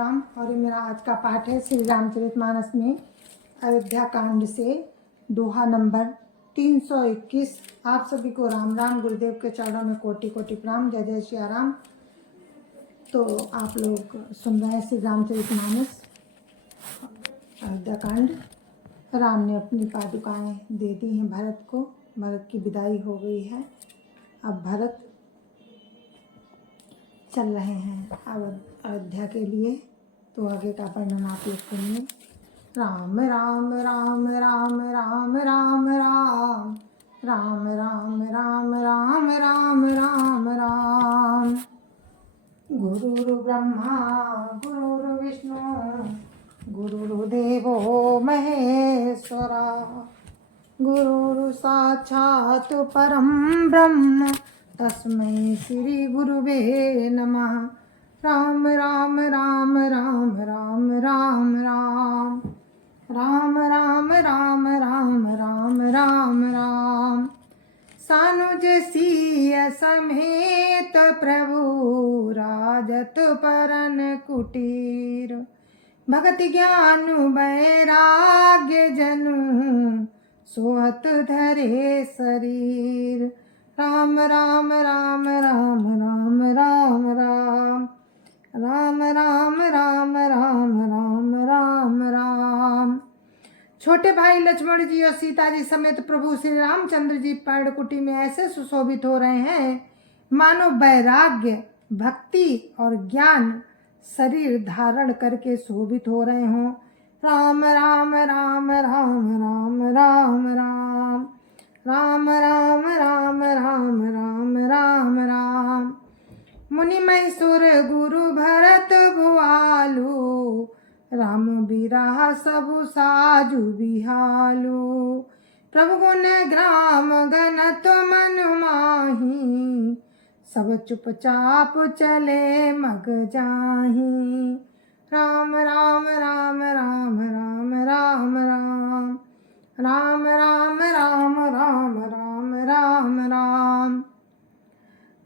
राम। और ये मेरा आज का पाठ है श्री रामचरितमानस में अयोध्या कांड से दोहा नंबर 321। आप सभी को राम राम। गुरुदेव के चरणों में कोटि कोटि प्रणाम। जय जय श्री राम। तो आप लोग सुन रहे हैं श्री रामचरितमानस अयोध्या कांड। राम ने अपनी पादुकाएं दे दी हैं भरत को। भरत की विदाई हो गई है। अब भरत चल रहे हैं अयोध्या के लिए। तो आगे का वर्णन आप लोग सुनिए। राम राम राम राम राम राम राम राम राम राम राम राम राम राम। गुरुर्ब्रह्मा गुरुर्विष्णु गुरुर्देवो महेश्वरा गुरुर् साक्षात् परम ब्रह्म तस्मै श्री गुरुवे नमः। राम राम राम राम राम राम राम राम राम राम राम राम राम राम। सानुज सिय समेत प्रभु राजत परन कुटीर। भगति ज्ञान वैराग्य जनु सोहत धरे शरीर। राम राम राम राम राम राम राम राम राम राम राम राम राम राम। छोटे भाई लक्ष्मण जी और सीता जी समेत प्रभु श्री रामचंद्र जी पर्णकुटी में ऐसे सुशोभित हो रहे हैं मानो वैराग्य भक्ति और ज्ञान शरीर धारण करके शोभित हो रहे हों। राम राम राम राम राम राम राम राम राम राम राम राम राम राम। मुनि मैसूर गुरु भरत भुआलु राम बिरहा सबु साजु बिहालु। प्रभु गुण ग्राम गणत मन माही सब चुपचाप चले मग जाही। राम राम राम राम राम राम राम राम राम राम राम राम राम राम।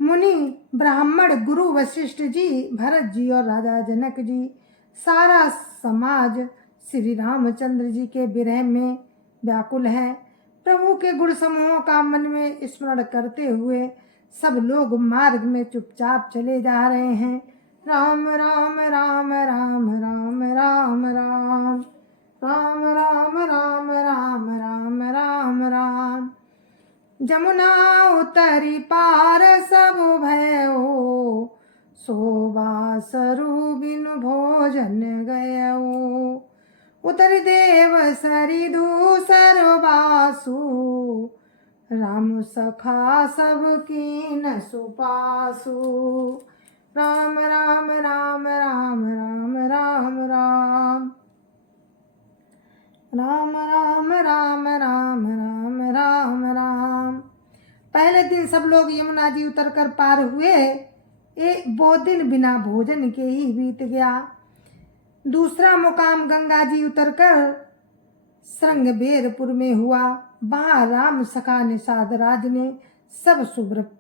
मुनि ब्राह्मण गुरु वशिष्ठ जी भरत जी और राजा जनक जी सारा समाज श्री रामचंद्र जी के विरह में व्याकुल है। प्रभु के गुण समूहों का मन में स्मरण करते हुए सब लोग मार्ग में चुपचाप चले जा रहे हैं। राम राम राम राम राम राम राम राम राम राम राम राम राम राम। जमुना उतरी पार सब भयो शोभा सरू बिनु भोजन गयो। उतर देव सरी दूसर बासु राम सखा सब कीन सुपासु। राम राम राम राम राम राम राम राम राम राम राम राम राम राम। पहले दिन सब लोग यमुना जी उतरकर पार हुए। वो दिन बिना भोजन के ही बीत गया। दूसरा मुकाम गंगा जी उतरकर श्रृंगबेरपुर में हुआ। वहाँ राम सखा निषाद राज ने सब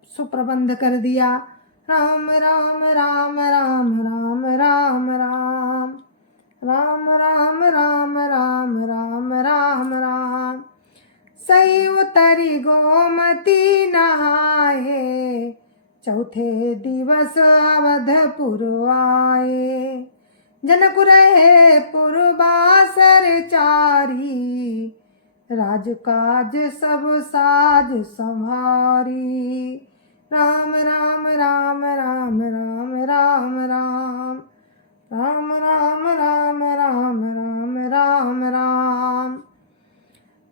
सुप्रबंध कर दिया। राम राम राम राम राम राम राम राम राम राम राम राम राम राम। सही उतरी गोमती नहाए चौथे दिवस अवधपुर आए। जनक रहे पुरबासर चारी राजकाज सब साज संभारी। राम राम राम राम राम राम राम राम राम राम राम राम राम राम।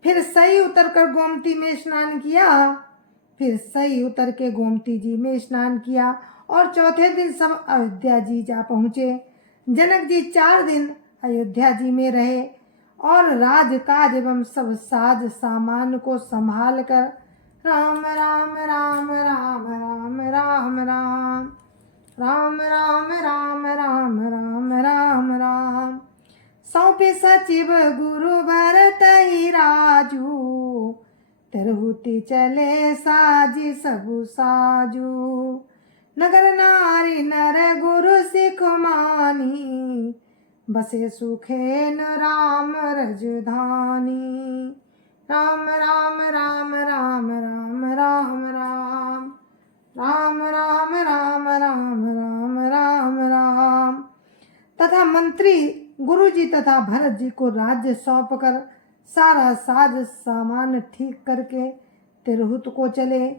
फिर सही उतरकर गोमती में स्नान किया। फिर सही उतर के गोमती जी में स्नान किया और चौथे दिन सब अयोध्या जी जा पहुँचे। जनक जी 4 दिन अयोध्या जी में रहे और राजकाज एवं सब साज सामान को संभाल कर राम राम राम राम राम राम राम राम राम राम राम राम राम राम। सौंपे सचिव गुरु भरत ही राजू तिरहुति चले साजी सबु साजू। नगर नारी नर गुरु सिख मानी बसे सुखे न राम रजधानी। राम राम राम राम राम राम राम राम राम राम राम राम राम राम। तथा मंत्री गुरुजी तथा भरत जी को राज्य सौंप कर सारा साज सामान ठीक करके तिरहुत को चले।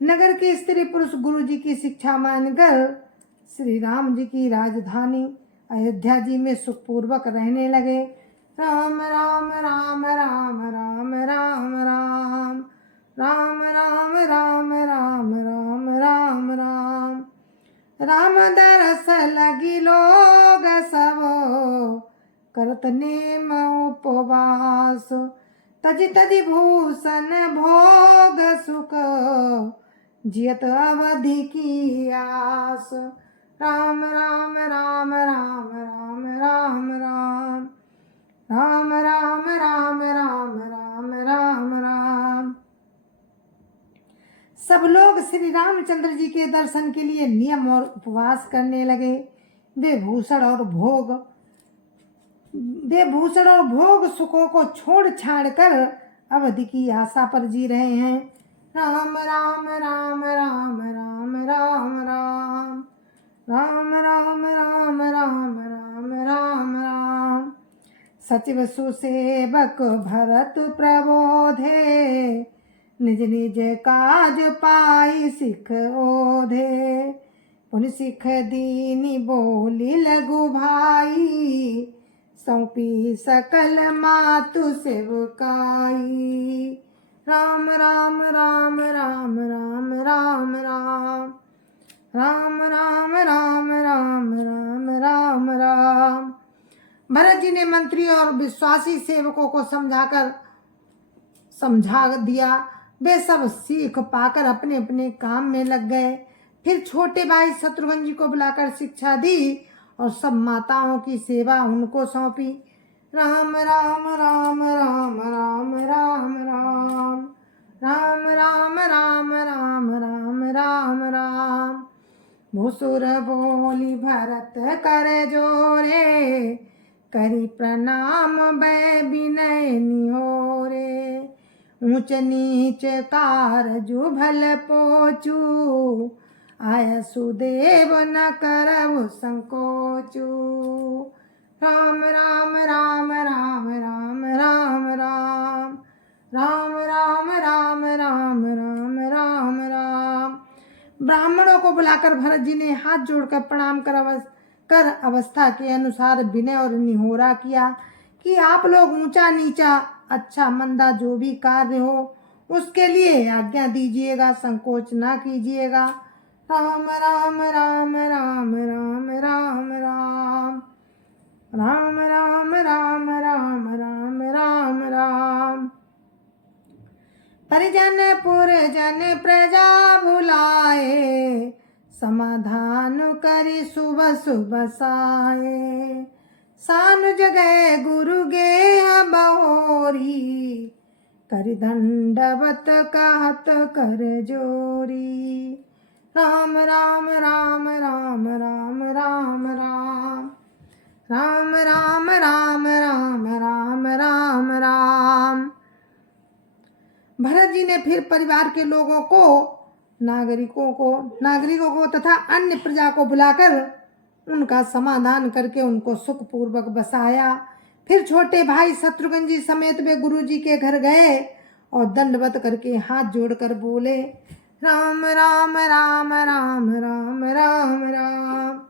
नगर के स्त्री पुरुष गुरुजी की शिक्षा मानकर श्री राम जी की राजधानी अयोध्या जी में सुखपूर्वक रहने लगे। राम राम राम राम राम राम राम राम राम राम राम राम राम राम। राम दरस लगी लोग सब करत नेम उपवास। तजि तजि भूषण भोग सुख जियत अवधि की आस। राम राम राम राम राम राम राम राम राम राम राम राम राम राम। सब लोग श्री रामचंद्र जी के दर्शन के लिए नियम और उपवास करने लगे। वे भूषण और भोग सुखों को छोड़ छाड़ कर अवधि की आशा पर जी रहे हैं। राम राम राम राम राम राम राम राम राम राम राम राम राम राम। सचिव सुसेवक भरत प्रबोधे निज निज काज पाई सिख ओधे। पुन सिख दीनी बोली लघु भाई सौंपी सकल मातु सेवकाई। राम राम राम राम राम राम राम राम राम राम राम राम राम राम। भरत जी ने मंत्री और विश्वासी सेवकों को समझा दिया। वे सब सीख पाकर अपने अपने काम में लग गए। फिर छोटे भाई शत्रुघ्न जी को बुलाकर शिक्षा दी और सब माताओं की सेवा उनको सौंपी। राम राम राम राम राम राम राम राम राम राम राम राम राम राम। भूसुर बोली भरत कर जोरे करी प्रणाम बै विनय निहोरे। ऊंच नीच कारजु भल पोचू आय सुदेव न करव संकोचू। राम राम राम राम राम राम राम राम राम राम राम राम राम राम। ब्राह्मणों को बुलाकर भरत जी ने हाथ जोड़कर प्रणाम कर अवस्था के अनुसार विनय और निहोरा किया कि आप लोग ऊंचा नीचा अच्छा मंदा जो भी कार्य हो उसके लिए आज्ञा दीजिएगा, संकोच ना कीजिएगा। राम राम राम राम राम राम राम राम राम राम राम राम राम राम। परिजन पुरजन प्रजा भुलाए समाधान करी सुबह सुबह साए। सान जगह गुरु गेह बहोरी कर दंडवत कहत कर जोरी। राम राम राम राम राम राम राम राम राम राम राम राम राम राम। भरत जी ने फिर परिवार के लोगों को नागरिकों को तथा अन्य प्रजा को बुलाकर उनका समाधान करके उनको सुखपूर्वक बसाया। फिर छोटे भाई शत्रुघ्न जी समेत वे गुरु जी के घर गए और दंडवत करके हाथ जोड़कर बोले राम राम राम राम राम राम राम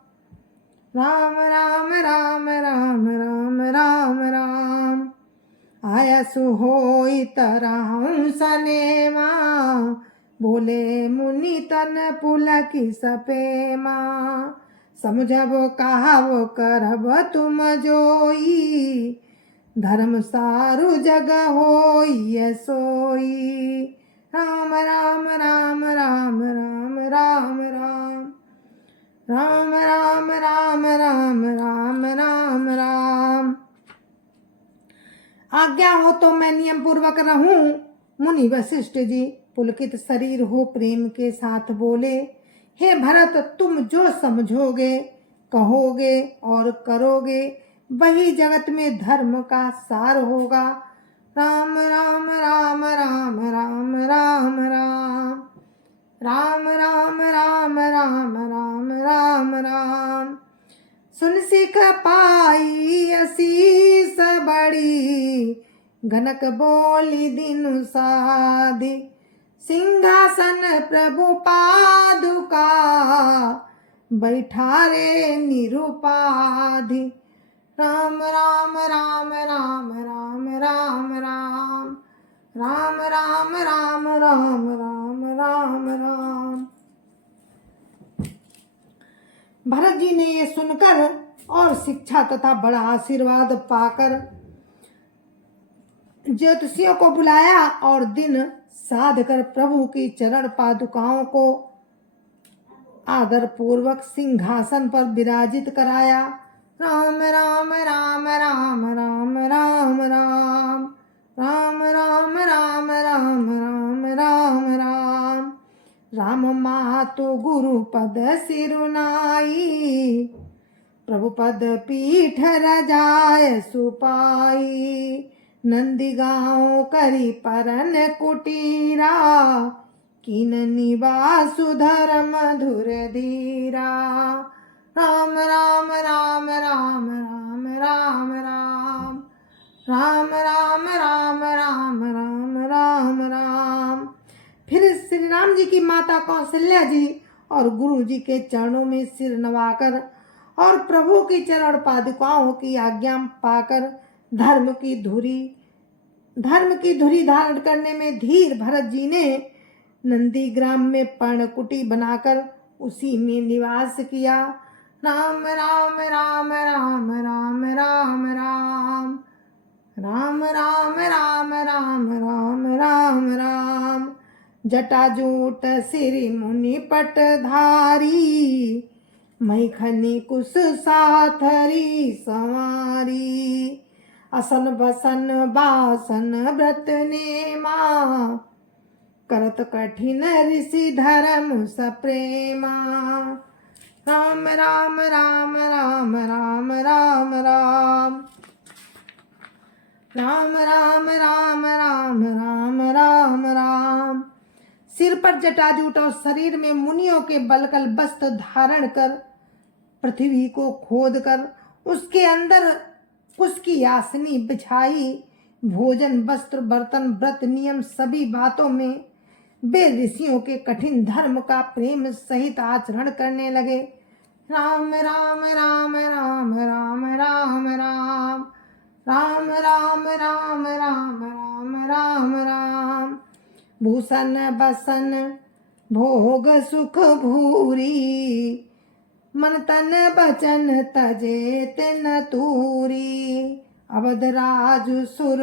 राम राम राम राम राम राम राम। आयसु होई तरहु सनेमा बोले मुनि तन पुलकी सपेमा। समझबो कहबो करब तुम जोई धर्म सारु जग होई सोई। राम राम राम राम राम राम राम राम राम राम राम राम राम राम। आज्ञा हो तो मैं नियम पूर्वक रहूं। मुनि वशिष्ठ जी पुलकित शरीर हो प्रेम के साथ बोले हे भरत तुम जो समझोगे कहोगे और करोगे वही जगत में धर्म का सार होगा। राम राम राम राम राम राम राम राम राम राम राम राम राम राम। सुन सिख पाई असीस बड़ी, घनक बोली दिनु साधी। सिंहासन प्रभु पादुका, बैठा रे निरुपाधि। राम राम राम राम राम राम राम राम राम राम राम राम राम राम। भरत जी ने ये सुनकर और शिक्षा तथा बड़ा आशीर्वाद पाकर ज्योतिषियों को बुलाया और दिन साध कर प्रभु की चरण पादुकाओं को आदर पूर्वक सिंहासन पर विराजित कराया। राम राम राम राम राम राम राम राम राम राम राम राम राम राम। राम मातु गुरु पद सिरुनाई, प्रभु पद पीठ रजाय सुपाई। नंदी गाँव करी परन कुटीरा, कीन निवासु धर्म धुर धीरा। राम राम राम राम राम राम राम राम राम राम राम राम राम राम। फिर श्री राम जी की माता कौशल्या जी और गुरु जी के चरणों में सिर नवाकर और प्रभु की चरण पादुकाओं की आज्ञा पाकर धर्म की धुरी धारण करने में धीर भरत जी ने नंदीग्राम में पर्णकुटी बनाकर उसी में निवास किया। राम राम राम राम राम राम राम राम राम राम राम राम राम राम। जटाजूट सिरि मुनि पटधारी, मैखनी कुश साथरी संवारी। असन बसन बासन व्रत नेमा, करत कठिन ऋषि धर्म सप्रेमा। राम राम राम राम राम राम राम राम राम राम राम राम राम राम। सिर पर जटाजूट और शरीर में मुनियों के बलकल वस्त्र धारण कर पृथ्वी को खोद कर उसके अंदर उसकी आसनी बिछाई। भोजन वस्त्र बर्तन व्रत नियम सभी बातों में वे ऋषियों के कठिन धर्म का प्रेम सहित आचरण करने लगे। राम राम राम राम राम राम राम राम राम राम राम राम राम राम। भूषण बसन भोग सुख भूरी, मन तन बचन तजे तिन तूरी। अवध राजु सुर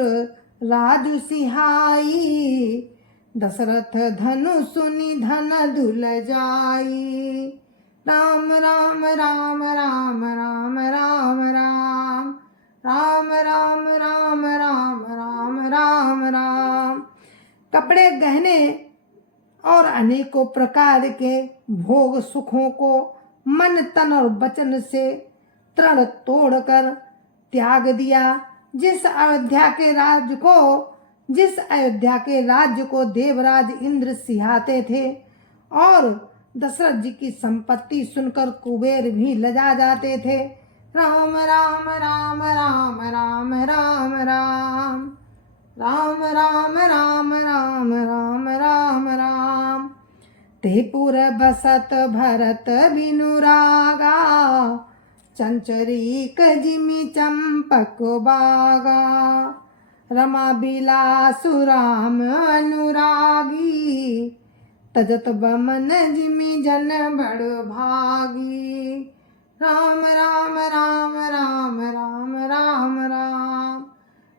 राजु सिहाई, दशरथ धनु सुनि धन दुल जाई। राम राम राम राम राम राम राम राम राम राम राम राम राम राम। कपड़े गहने और अनेकों प्रकार के भोग सुखों को मन तन और वचन से तृण तोड़कर त्याग दिया। जिस अयोध्या के राज्य को देवराज इंद्र सिहाते थे और दशरथ जी की संपत्ति सुनकर कुबेर भी लजा जाते थे। राम राम राम राम राम राम राम राम राम राम राम राम राम राम। तेपुर बसत भरत बिनु रागा, चंचरीक जिमि चंपक बागा। रमा बिलासु राम अनुरागी, तजत बमन जिमि जन बड़ भागी। राम राम राम राम राम राम राम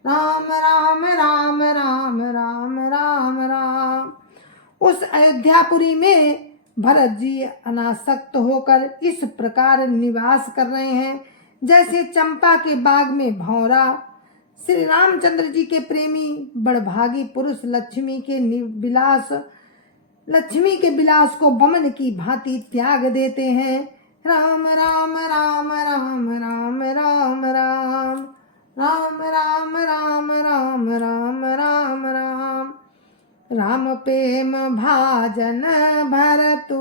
राम राम राम राम राम राम राम। उस अयोध्यापुरी में भरत जी अनासक्त होकर इस प्रकार निवास कर रहे हैं जैसे चंपा के बाग में भौरा। श्री रामचंद्र जी के प्रेमी बड़भागी पुरुष लक्ष्मी के विलास को बमन की भांति त्याग देते हैं। राम राम राम राम राम राम राम राम प्रेम भाजन भरतु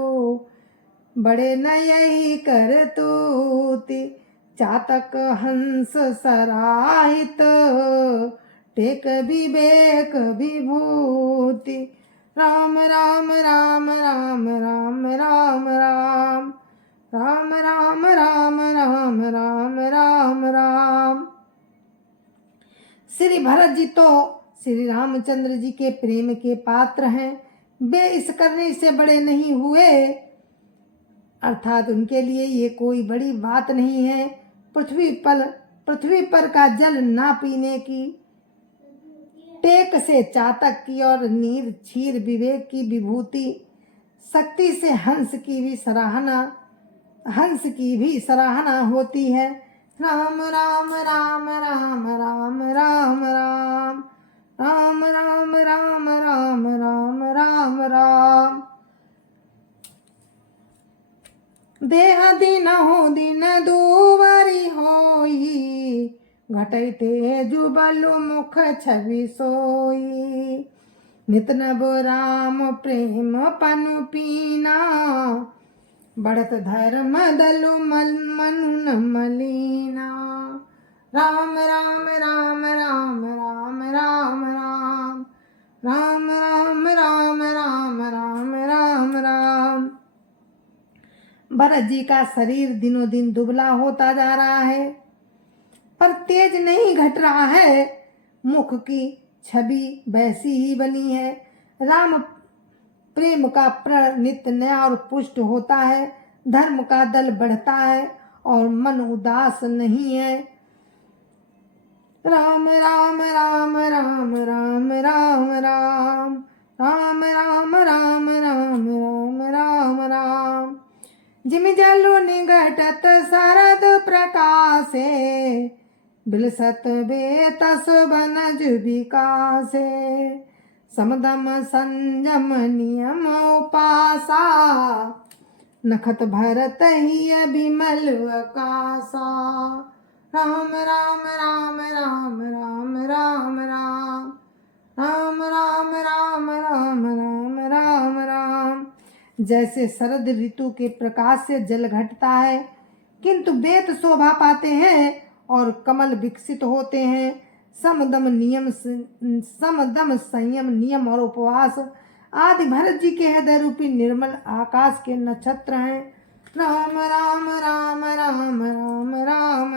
बड़े न यही कर तूति चातक हंस सराहित टेक विवेक विभूति राम राम राम राम राम राम राम राम राम राम राम राम राम राम। श्री भरत जी तो श्री रामचंद्र जी के प्रेम के पात्र हैं। वे इस करने से बड़े नहीं हुए, अर्थात उनके लिए ये कोई बड़ी बात नहीं है। पृथ्वी पर का जल ना पीने की, टेक से चातक की और नीर क्षीर विवेक की विभूति, शक्ति से हंस की भी सराहना होती है। राम राम राम राम राम राम राम राम राम राम राम राम राम राम। देह दिन हो दिन दूवरी होई घटैते जुबलु मुख छवि सोई नित नव राम प्रेम पनु पीना बढ़त धर्म दलु मनु न मलीना राम राम राम राम राम राम राम राम राम राम राम राम राम राम। भरत जी का शरीर दिनों दिन दुबला होता जा रहा है, पर तेज नहीं घट रहा है। मुख की छवि वैसी ही बनी है। राम प्रेम का प्रण नित्य नया और पुष्ट होता है। धर्म का दल बढ़ता है और मन उदास नहीं है। राम राम राम राम राम राम राम राम राम राम राम राम राम राम। जिम जलु निघटत शरद प्रकाशे बिलसत बेतस बनज विकासे समदम संयम नियम उपासा नखत भरत ही बिमल आकाशा राम राम राम राम राम राम राम राम राम राम राम राम राम राम। जैसे शरद ऋतु के प्रकाश से जल घटता है किंतु बेत शोभा पाते हैं और कमल विकसित होते हैं, समदम संयम नियम और उपवास आदि भरत जी के हृदय रूपी निर्मल आकाश के नक्षत्र हैं। राम राम राम राम राम राम राम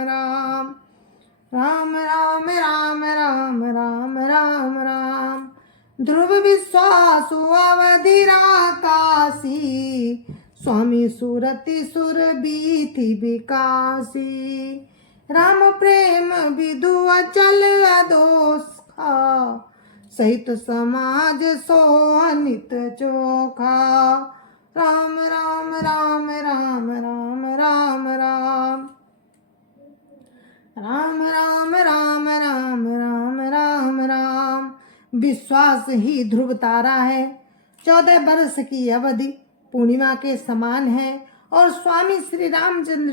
राम राम राम राम राम राम राम। ध्रुव विश्वासु अवधिराकाशी स्वामी सुरति सुर बीथि विकासी राम प्रेम विधु अचल अदोष सहित समाज सोहनित चोखा राम राम राम राम राम राम राम राम राम राम राम राम राम राम। विश्वास ही ध्रुव तारा है, 14 वर्ष की अवधि पूर्णिमा के समान है और स्वामी श्री रामचंद्र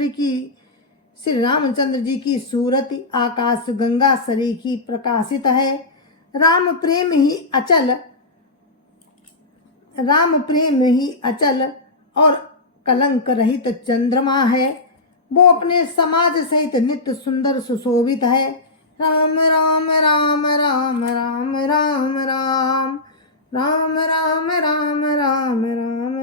जी की सूरत आकाश गंगा सरीखी प्रकाशित है। राम प्रेम ही अचल और कलंक रहित चंद्रमा है। वो अपने समाज सहित नित्य सुंदर सुशोभित है। राम राम राम राम राम राम राम राम राम राम राम राम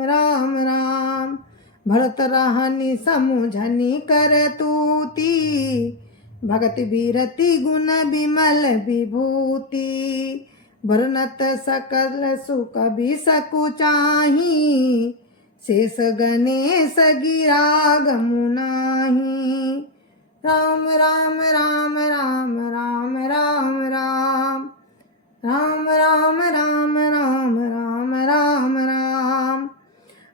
राम राम। भरत रहनी समुझनी कर तूती भगत बीरति गुण विमल विभूति वर्णत सकल सुख भी सकुचाही शेष गणेश गिरा गमुनाही राम राम राम राम राम राम राम राम राम राम राम राम राम राम।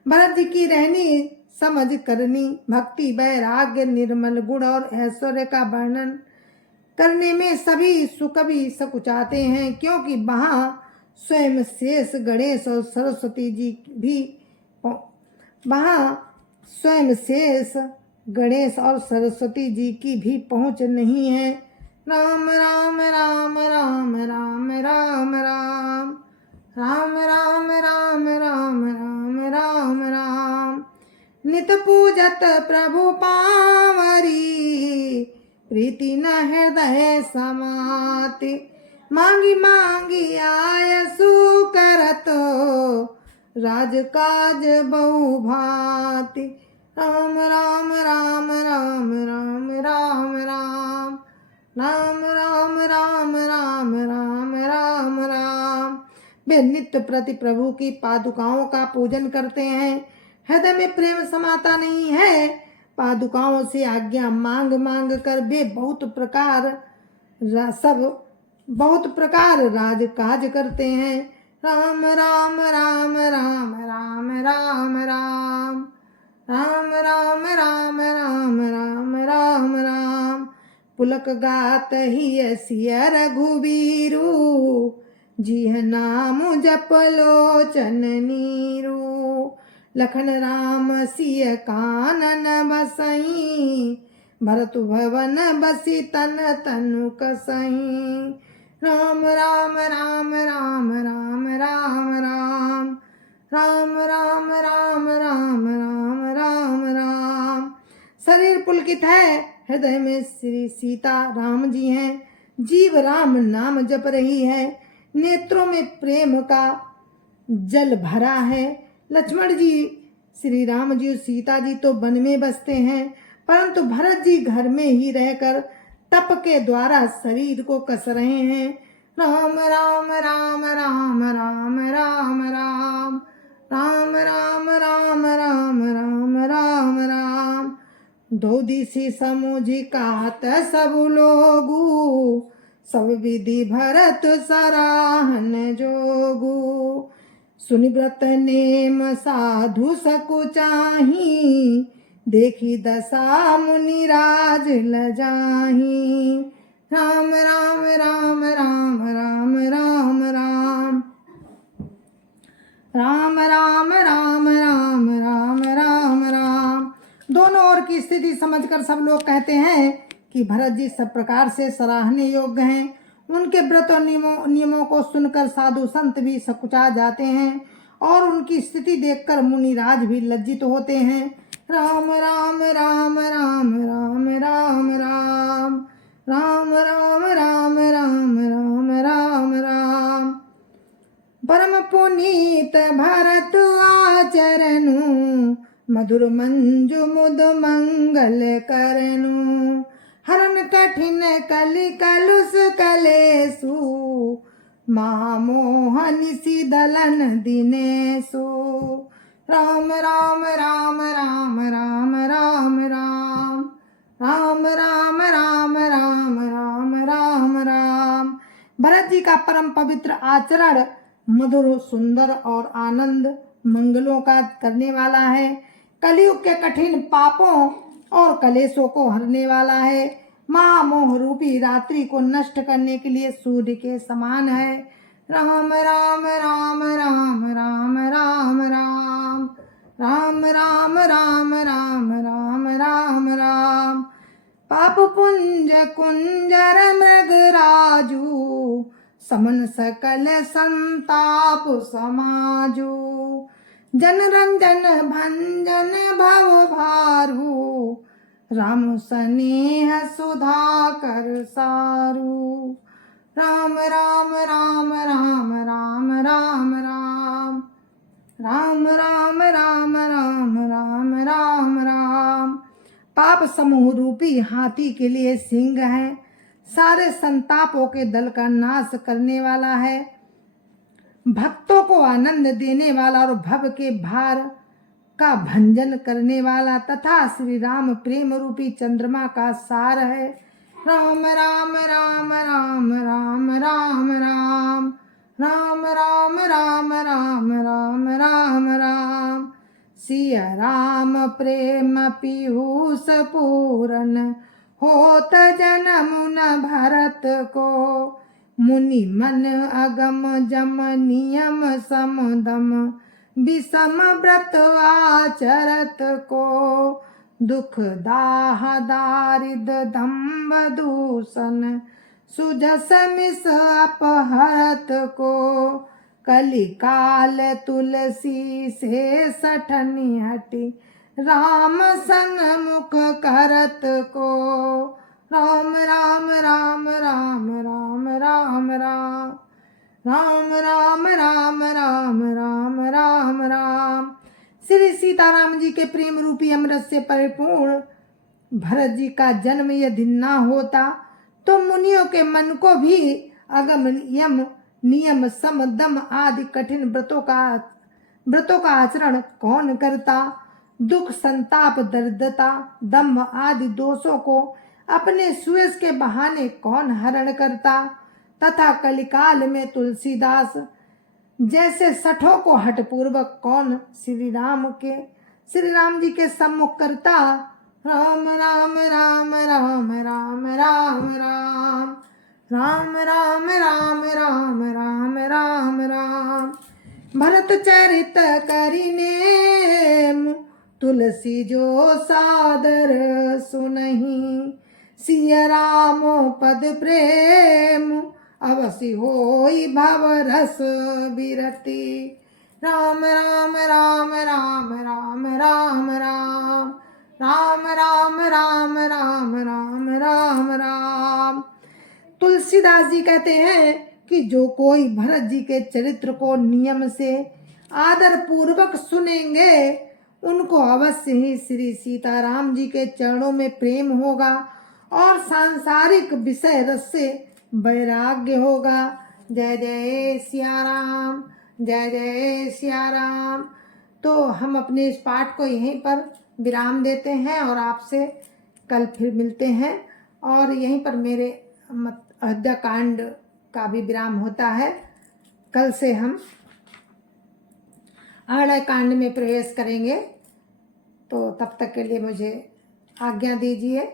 भरत जी की रहनी समझ करनी भक्ति वैराग्य निर्मल गुण और ऐश्वर्य का वर्णन करने में सभी सुकवि सकुचाते हैं, क्योंकि वहाँ स्वयं शेष गणेश और सरस्वती जी भी की भी पहुँच नहीं है। राम राम राम राम राम राम राम राम राम राम राम राम राम राम। नित पूजत प्रभु पावरी, प्रीति न हृदय समाति। मांगी मांगी आयसु करत, राजकाज बहु भांति। राम राम राम राम राम राम राम। राम राम राम राम राम राम राम। वे नित्य प्रति प्रभु की पादुकाओं का पूजन करते हैं। हृदय में प्रेम समाता नहीं है। पादुकाओं से आज्ञा मांग मांग कर वे बहुत प्रकार राजकाज करते हैं। राम राम राम राम राम राम राम। राम राम राम राम राम राम राम। पुलक गात ही सिय रघुबीरू, जिह नाम जप लोचन नीरू। लखन राम सिय कानन बसई, भरत भवन बसी तन तनु कसई। राम राम राम राम राम राम राम। राम राम राम राम राम राम राम। शरीर पुलकित है, हृदय में श्री सीता राम जी हैं। जीव राम नाम जप रही है, नेत्रों में प्रेम का जल भरा है। लक्ष्मण जी, श्री राम जी और सीता जी तो वन में बसते हैं, परंतु भरत जी घर में ही रहकर तप के द्वारा शरीर को कस रहे हैं। राम राम राम राम राम राम राम। राम राम राम राम राम राम राम। दो दिशि समुझि कहत सब लोगु, सब विधि भरत सराहन जोगु। सुनि व्रत नेम साधु सकुचाही, देखी दशा मुनि राज लजाही। राम राम राम राम राम राम राम। राम राम राम राम राम राम राम। दोनों ओर की स्थिति समझकर सब लोग कहते हैं कि भरत जी सब प्रकार से सराहनीय योग्य हैं। उनके व्रत और नियमों को सुनकर साधु संत भी सकुचा जाते हैं और उनकी स्थिति देखकर मुनिराज भी लज्जित होते हैं। राम राम राम राम राम राम राम। राम राम राम राम राम राम राम। परम पुनीत भरत आचरणु, मधुर मंजु मुद मंगल करनु। हरन कठिन कलि कलुष कलेसु, महामोहन दलन दिनेसु। राम राम राम राम राम राम राम। राम राम राम राम राम राम राम। भरत जी का परम पवित्र आचरण मधुर, सुंदर और आनंद मंगलों का करने वाला है। कलयुग के कठिन पापों और कलेशों को हरने वाला है। महामोह रूपी रात्रि को नष्ट करने के लिए सूर्य के समान है। राम राम राम राम राम राम राम। राम राम राम राम राम राम राम। पाप पुंज कुंजर मृग राजू, समन सकल संताप समाजू। जन रंजन भंजन भव भारू, राम स्नेह सुधा कर सारू। राम राम राम राम राम राम राम। राम राम राम राम राम राम राम। पाप समूह रूपी हाथी के लिए सिंह है, सारे संतापों के दल का नाश करने वाला है। भक्तों को आनंद देने वाला और भव के भार का भंजन करने वाला तथा श्री राम प्रेम रूपी चंद्रमा का सार है। राम राम राम राम राम राम राम। राम राम राम राम राम राम राम। सिया राम प्रेम पीयूष पूरन, होत जन्म न भरत को। मुनि मन अगम जम नियम समदम, विषम व्रत आचरत को। दुख दाह दारिद दम्भ दूषण, सुजस मिस अपहरत को। कली काल तुलसी से सठनी हटी, राम संग मुख करत को। राम राम राम राम राम राम राम राम राम राम राम राम राम राम। श्री सीताराम जी के प्रेम रूपी अमृत से परिपूर्ण भरत जी का जन्म यदि न होता तो मुनियों के मन को भी अगम यम नियम सम दम आदि कठिन व्रतों का आचरण कौन करता। दुख संताप दरिद्रता दम्भ आदि दोषों को अपने सुयस के बहाने कौन हरण करता। तथा कलिकाल में तुलसीदास जैसे सठों को हठपूर्वक कौन श्री राम जी के सम्मुख करता। राम राम राम राम राम राम राम राम राम राम राम राम राम राम। भरत चरित करिने तुलसी जो सादर सुनहि, सिया रामो पद प्रेम अवसि होई भव रस बिरति। राम राम राम राम राम राम राम राम राम राम राम राम राम राम। तुलसीदास जी कहते हैं कि जो कोई भरत जी के चरित्र को नियम से आदर पूर्वक सुनेंगे उनको अवश्य ही श्री सीताराम जी के चरणों में प्रेम होगा और सांसारिक विषय रस से वैराग्य होगा। जय जय सिया राम, जय जय सिया राम। तो हम अपने इस पाठ को यहीं पर विराम देते हैं और आपसे कल फिर मिलते हैं। और यहीं पर मेरे अयोध्या कांड का भी विराम होता है। कल से हम अरण्य कांड में प्रवेश करेंगे। तो तब तक के लिए मुझे आज्ञा दीजिए।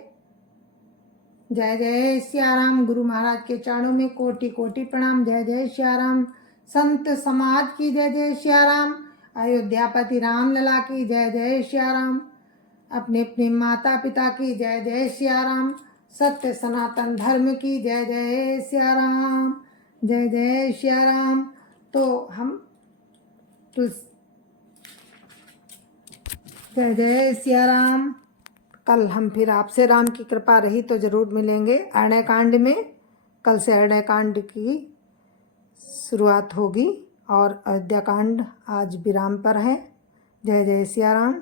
जय जय सिया राम। गुरु महाराज के चरणों में कोटि कोटि प्रणाम। जय जय सिया राम। संत समाज की जय जय सिया राम। अयोध्यापति राम लला की जय जय सिया राम। अपने अपने माता पिता की जय जय सिया राम। सत्य सनातन धर्म की जय जय सिया राम, जय जय सिया राम। तो हम जय जय सिया राम। कल हम फिर आपसे राम की कृपा रही तो जरूर मिलेंगे अरण्य कांड में। कल से अरण्य कांड की शुरुआत होगी और अयोध्या कांड आज विराम पर है। जय जय सिया राम।